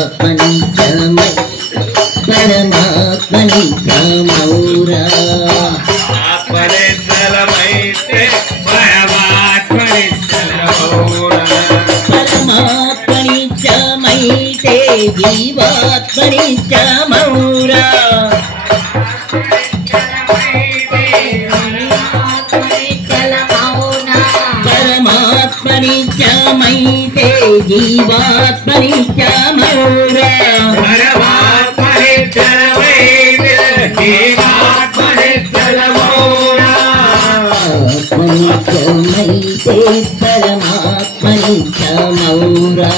పరమాత్మనిత్యమై పరమాత్మనిత్యమౌరా ఆత్మనిత్యమైతే పరమాత్మనిత్యమౌరా పరమాత్మనిత్యమైతే జీవాత్మనిత్యమౌరా పరమాత్మనిత్యమైతే జీవాత్మనిత్యమౌరా పరమాత్మనిత్యమైతే జీవాత్మనిత్యమౌరా ఆత్మనిత్యమైతే పరమాత్మనిత్యమౌరా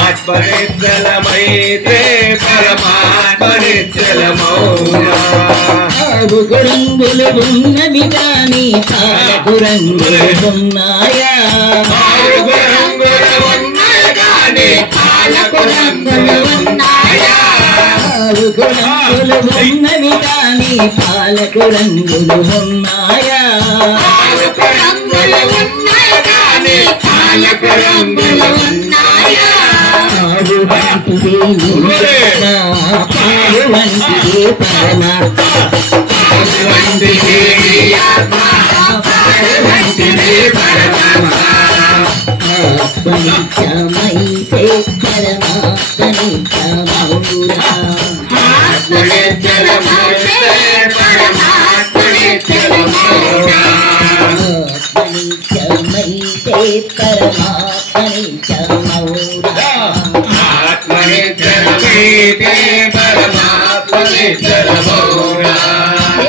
ఆత్మనిత్యమైతే పరమాత్మనిత్యమౌరా ఆవుకు రంగులు ఉన్నవి కానీ పాలకు రంగులు ఉన్నాయా ఆవుకు రంగులు ఉన్నాయి కానీ పాలకు రంగులు ఉన్నాయా ఆవుకు రంగులు ఉన్నవి కానీ పాలకు రంగులు ఉన్నాయా ఆవుకు రంగులు ఉన్నాయి కానీ పాలకు రంగులు ఉన్నాయా ఆవు వంటిదే నీ కృష్ణ పాలు వంటిదే పరమాత్మ ఆత్మనిత్యమైతే పరమాత్మనిత్యమౌరా ఆత్మనిత్యమైతే పరమాత్మనిత్యమౌరా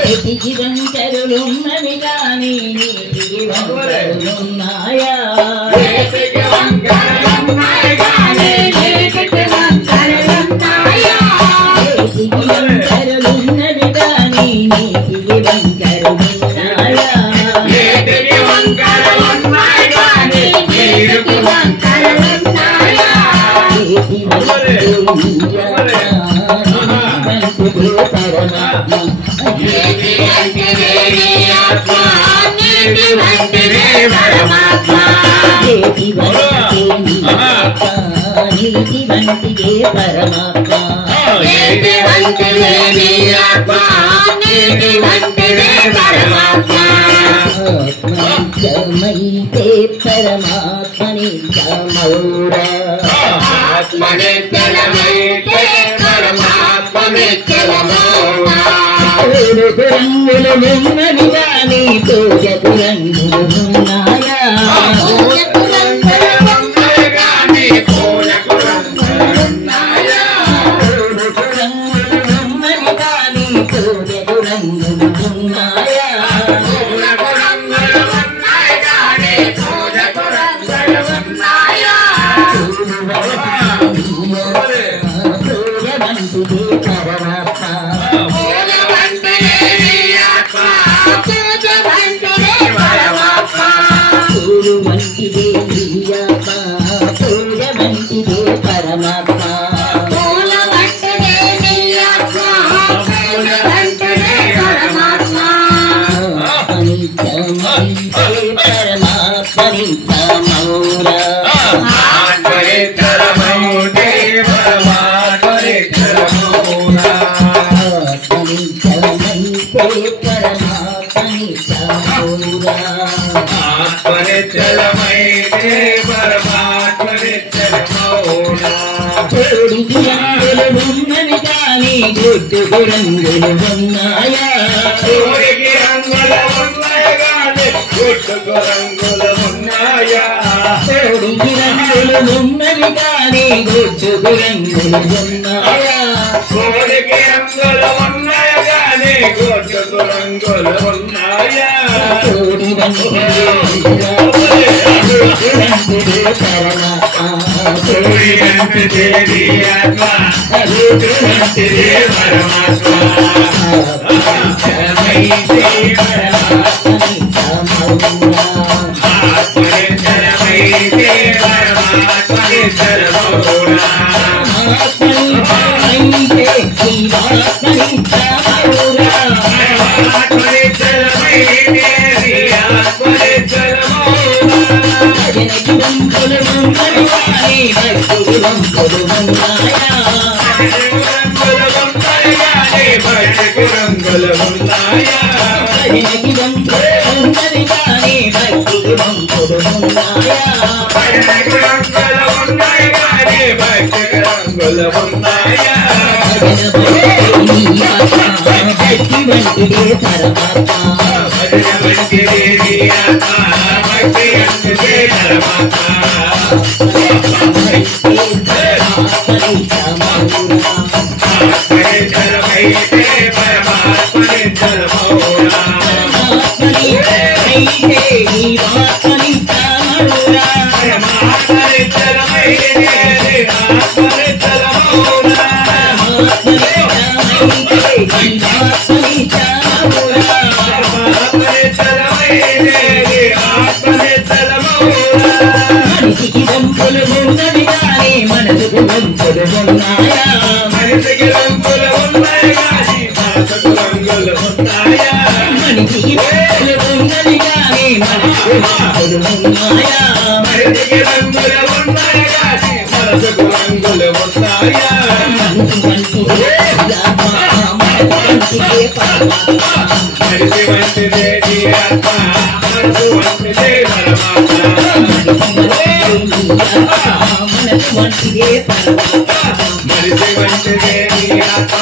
చేతికి వంకరులున్నవి కానీ నీటికి వంకరులున్నాయా చేతికి వంకరులున్నవి కానీ నీటికి వంకరులున్నాయా ఆత్మనిత్యమైతే పరమాత్మనిత్యమౌరా పూలకు రంగులు ఉన్నవి కానీ పూజకు రంగులు ఉన్నాయా పూజకు రంగులు ఉన్నవి కానీ పూజకు రంగులు ఉన్నాయా పూజకు రంగులు ఉన్నవి కానీ పూజకు రంగులు ఉన్నాయా పూజకు రంగులు ఉన్నాయి కానీ పూజకు రంగులు ఉన్నాయా గుడ్డుకు రంగులు ఉన్నాయా కోడికి రంగులు ఉన్నాయి కానీ గుడ్డుకు రంగులు ఉన్నాయా కోడికి రంగులు ఉన్నవి కానీ గుడ్డుకు రంగులు ఉన్నాయా కోడికి రంగులు ఉన్నాయి కానీ గుడ్డుకు రంగులు ఉన్నాయా కోడి రంగులు భక్తులు రంగులు ఉన్నాయా భక్తికి రంగులు ఉన్నాయా భజనకి రంగులు ఉన్నది కానీ భక్తికి రంగులు ఉన్నాయా భజనకి రంగులు ఉన్నాయి కానీ భక్తికి రంగులు ఉన్నాయా భక్తి వంటిదే పరమాత్మ భజన వంటిదే నీ ఆత్మ భక్తి వంటిదే పరమాత్మ మనసుకు రంగులు ఉన్నాయా మనిషికి రంగులు ఉన్నాయి కానీ మనసుకు రంగులు ఉన్నాయా మనిషికి రంగులు ఉన్నది కానీ మనసుకు రంగులు ఉన్నాయా మనిషికి రంగులు ఉన్నాయి కానీ మనసుకు రంగులు ఉన్నాయా మనసు వంటిదే ఆత్మ మనసు వంటిదే పరమాత్మ మనిషి వంటిదే నీ ఆత్మ మనసు వంటిదే పరమాత్మ మనసు వంటిదే పరమాత్మ మనిషి వంటిదే నీ ఆత్మ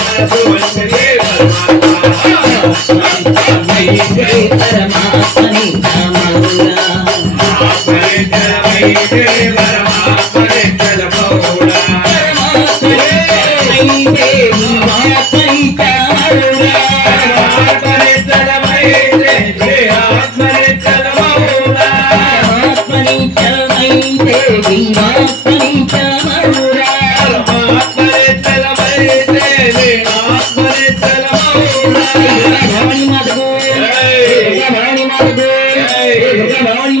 మనసు వంటిదే పరమాత్మని నామములా ఆత్మనిత్యమైతే పరమాత్మని తెలపౌడా పరమాత్మని ఆత్మని కామరులా ఆత్మనిత్యమైతే ఆత్మని తెలపౌడా ఆత్మని చమైతే ఆత్మని కామరులా ఆత్మనిత్యమైతే ఆత్మని తెలపౌడా భవాని మాతకు భవాని మాతకు భవాని